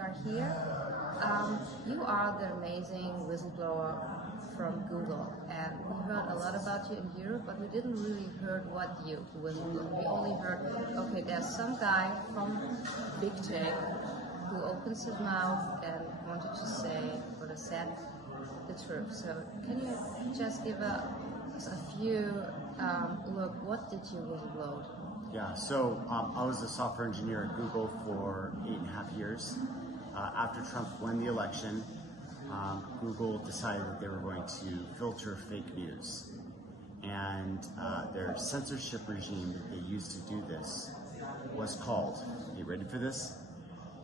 are here. You are the amazing whistleblower from Google, and we heard a lot about you in Europe, but we didn't really heard what you whistleblower. We only heard, okay, there's some guy from big tech who opens his mouth and wanted to say or to said the truth. So can you just give us a few look, what did you whistleblow? Yeah, so I was a software engineer at Google for 8.5 years. After Trump won the election, Google decided that they were going to filter fake news. And their censorship regime that they used to do this was called, you ready for this?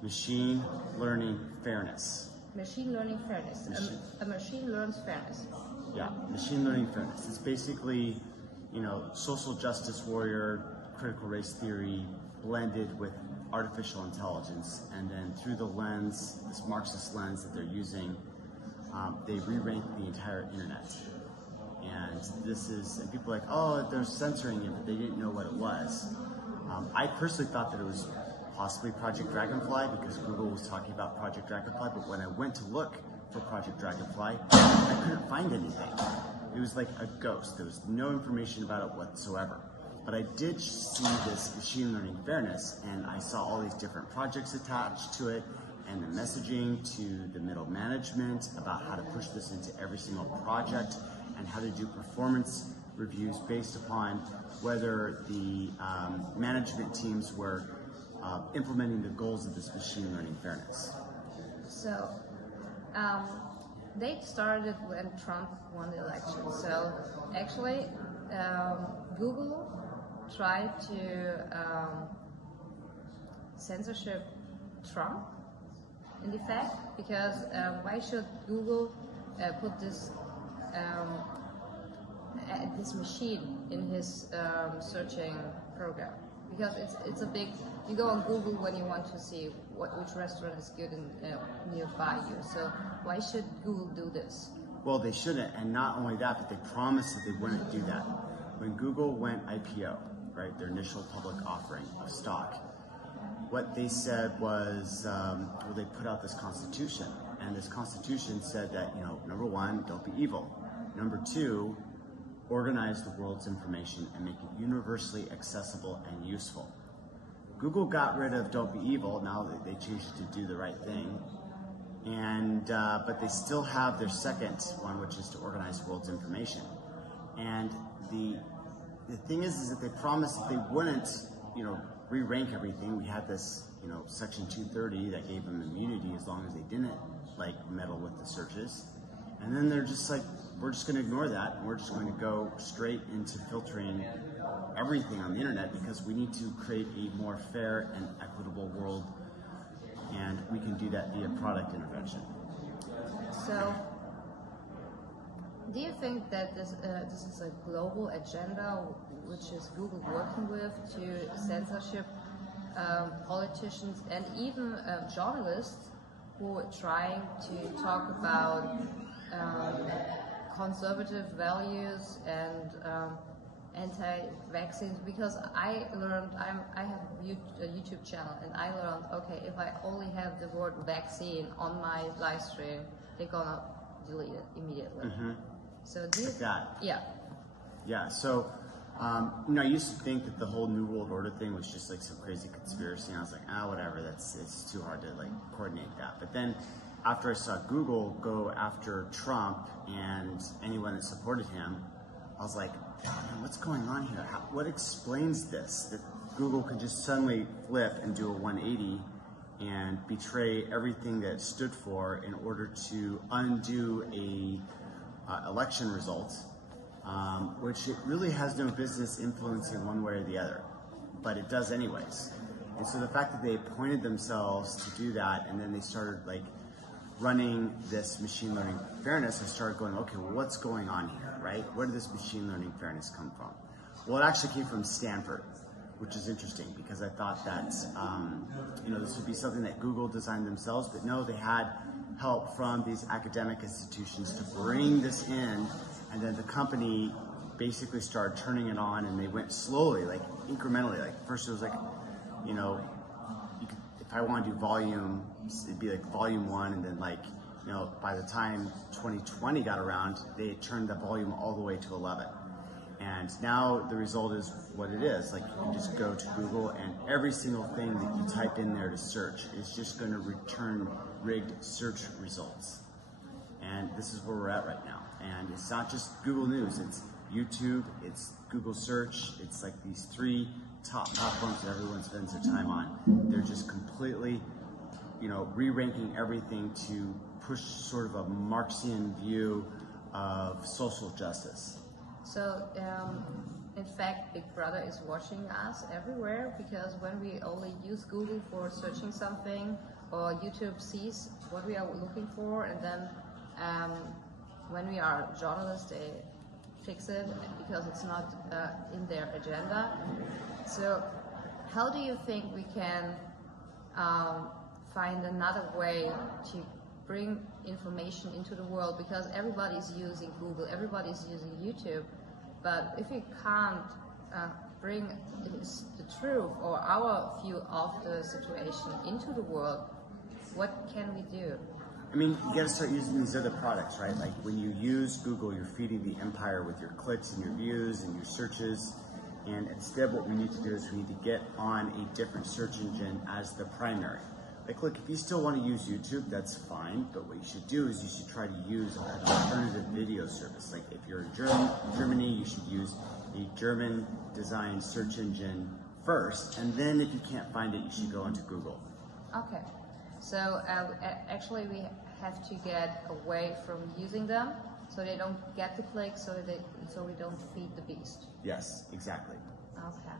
Machine Learning Fairness. Machine Learning Fairness. A machine learns fairness. Yeah, Machine Learning Fairness. It's basically, social justice warrior, critical race theory blended with artificial intelligence, and then through the lens, this Marxist lens that they're using, they re-rank the entire internet. And and people are like, oh, they're censoring it, but they didn't know what it was. I personally thought that it was possibly Project Dragonfly because Google was talking about Project Dragonfly, but when I went to look for Project Dragonfly, I couldn't find anything. It was like a ghost. There was no information about it whatsoever. But I did see this machine learning fairness, and I saw all these different projects attached to it, and the messaging to the middle management about how to push this into every single project, and how to do performance reviews based upon whether the management teams were implementing the goals of this machine learning fairness. So they started when Trump won the election. So actually, Google tried to censorship Trump in the fact, because why should Google put this this machine in his searching program? Because it's a big, you go on Google when you want to see which restaurant is good in nearby you. So why should Google do this? Well, they shouldn't, and not only that, but they promised that they wouldn't do that. When Google went IPO, right, their initial public offering of stock, what they said was, well, they put out this constitution, and this constitution said that, number one, don't be evil. Number two, organize the world's information and make it universally accessible and useful. Google got rid of don't be evil, now they changed it to do the right thing. And but they still have their second one, which is to organize the world's information. And the thing is that they promised that they wouldn't, re-rank everything. We had this, Section 230 that gave them immunity as long as they didn't meddle with the searches. And then they're just like, we're just going to ignore that, and we're just going to go straight into filtering everything on the internet because we need to create a more fair and equitable world, and we can do that via product intervention. So, do you think that this is a global agenda which is Google working with to censorship politicians and even journalists who are trying to talk about conservative values and anti-vaccines? Because I learned, I have a YouTube channel, and I learned, okay, if I only have the word vaccine on my live stream, they're gonna delete it immediately. Mm-hmm. So do you, like that. Yeah. Yeah. So, I used to think that the whole New World Order thing was just like some crazy conspiracy, and I was like, whatever. It's too hard to coordinate that. But then, after I saw Google go after Trump and anyone that supported him, I was like, man, what's going on here? What explains this? That Google could just suddenly flip and do a 180 and betray everything that it stood for in order to undo a election result, which it really has no business influencing one way or the other, but it does anyways. And so the fact that they appointed themselves to do that, and then they started running this machine learning fairness, I started going, okay, well, what's going on here, right? Where did this machine learning fairness come from? Well, it actually came from Stanford, which is interesting because I thought that, this would be something that Google designed themselves, but no, they had help from these academic institutions to bring this in, and then the company basically started turning it on, and they went slowly, incrementally. First it was if I want to do volume, it'd be like volume 1, and then like, you know, by the time 2020 got around, they turned the volume all the way to 11. And now the result is what it is. Like, you can just go to Google, and every single thing that you type in there to search is just going to return rigged search results. And this is where we're at right now. And it's not just Google News, it's YouTube, it's Google Search, it's like these 3 top platforms that everyone spends their time on. They're just completely, you know, re-ranking everything to push sort of a Marxian view of social justice. So, in fact, Big Brother is watching us everywhere, because when we only use Google for searching something, or YouTube sees what we are looking for, and then when we are journalists, they fix it because it's not in their agenda. So, how do you think we can find another way to bring information into the world? Because everybody's using Google, everybody's using YouTube, but if we can't bring the truth or our view of the situation into the world, what can we do? I mean, you gotta start using these other products, right? Like, when you use Google, you're feeding the empire with your clicks and your views and your searches. And instead, what we need to do is we need to get on a different search engine as the primary. Like, look, if you still want to use YouTube, that's fine, but what you should do is you should try to use an alternative video service. Like, if you're in Germany, you should use a German-designed search engine first, and then if you can't find it, you should go into Google. Okay, so actually we have to get away from using them, so they don't get the clicks, so we don't feed the beast. Yes, exactly. Okay,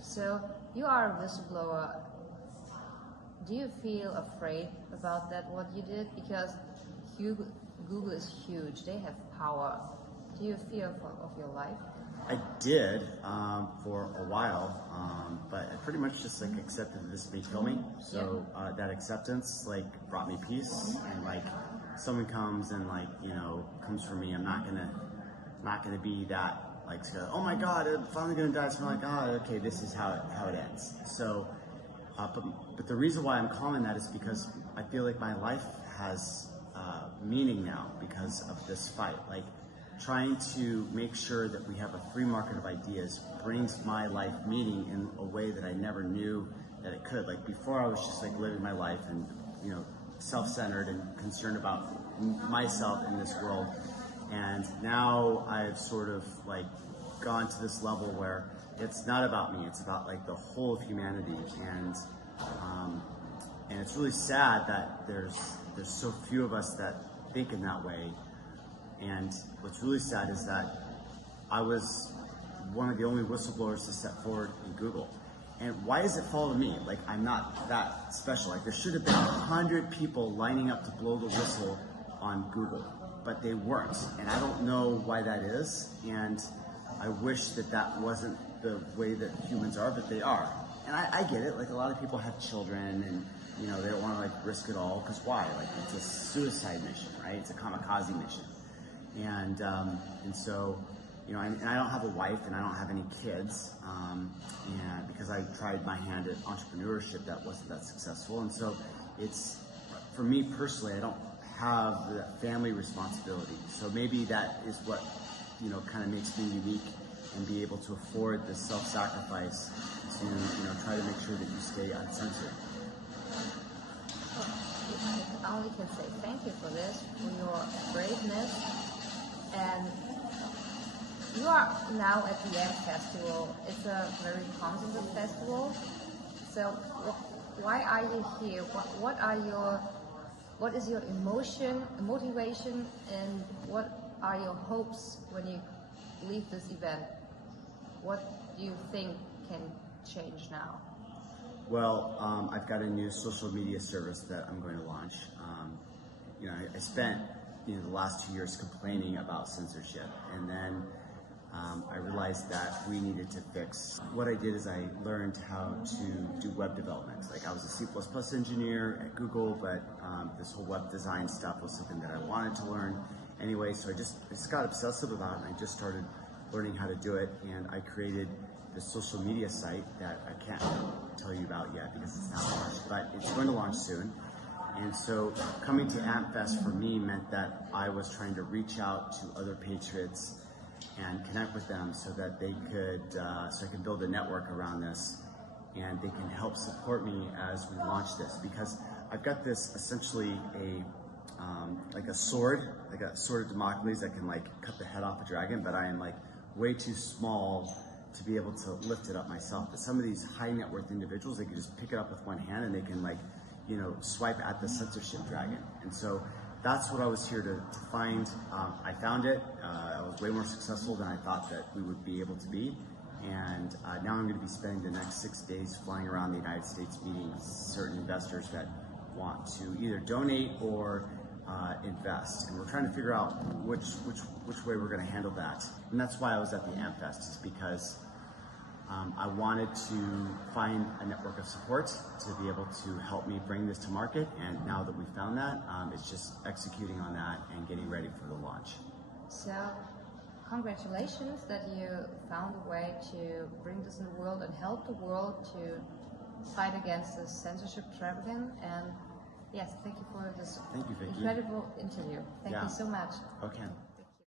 so you are a whistleblower. Do you feel afraid about that, what you did? Because Google is huge, they have power. Do you fear of your life? I did for a while, but I pretty much just like accepted that this may kill me. So that acceptance like brought me peace, and like someone comes and like, you know, comes for me, I'm not gonna be that like, oh my God, I'm finally gonna die. So I'm like, oh, okay, this is how it ends. So. But the reason why I'm calling that is because I feel like my life has meaning now because of this fight. Like, trying to make sure that we have a free market of ideas brings my life meaning in a way that I never knew that it could. Like, before, I was just like living my life and, you know, self-centered and concerned about myself in this world. And now I've sort of like gone to this level where it's not about me, it's about like the whole of humanity, and it's really sad that there's so few of us that think in that way. And what's really sad is that I was one of the only whistleblowers to step forward in Google. And why does it fall to me? Like, I'm not that special. Like, there should have been 100 people lining up to blow the whistle on Google, but they weren't. And I don't know why that is. And I wish that that wasn't the way that humans are, but they are. And I get it. Like, a lot of people have children, and you know, they don't want to like risk it all, because why? Like, it's a suicide mission, right? It's a kamikaze mission. And so, you know, and I don't have a wife and I don't have any kids, and because I tried my hand at entrepreneurship, that wasn't that successful. And so it's, for me personally, I don't have the family responsibility. So maybe that is what, you know, kind of makes me unique, and be able to afford the self-sacrifice to, you know, try to make sure that you stay uncensored. I only can say thank you for this, for your braveness. And you are now at the Amfest Festival. It's a very positive festival. So why are you here? What is your motivation, and what are your hopes when you leave this event? What do you think can change now? Well, I've got a new social media service that I'm going to launch. You know, I spent, you know, the last 2 years complaining about censorship, and then I realized that we needed to fix. What I did is I learned how to do web development. Like, I was a C++ engineer at Google, but this whole web design stuff was something that I wanted to learn anyway. So I just got obsessive about it, and I just started learning how to do it. And I created this social media site that I can't tell you about yet because it's not launched, but it's going to launch soon. And so coming to Amfest for me meant that I was trying to reach out to other patriots and connect with them so that they could, so I could build a network around this and they can help support me as we launch this, because I've got this essentially like a sword of Damocles that can like cut the head off a dragon, but I am like way too small to be able to lift it up myself. But some of these high net worth individuals, they can just pick it up with one hand and they can like, you know, swipe at the censorship dragon. And so that's what I was here to find. I found it. I was way more successful than I thought that we would be able to be. And now I'm going to be spending the next 6 days flying around the United States meeting certain investors that want to either donate or invest. And we're trying to figure out which way we're going to handle that. And that's why I was at the Amfest, is because I wanted to find a network of support to be able to help me bring this to market. And now that we've found that, it's just executing on that and getting ready for the launch. So, congratulations that you found a way to bring this in the world and help the world to fight against this censorship dragon. And yes, thank you for this Thank you, Vicky. incredible interview. Thank you so much. Okay.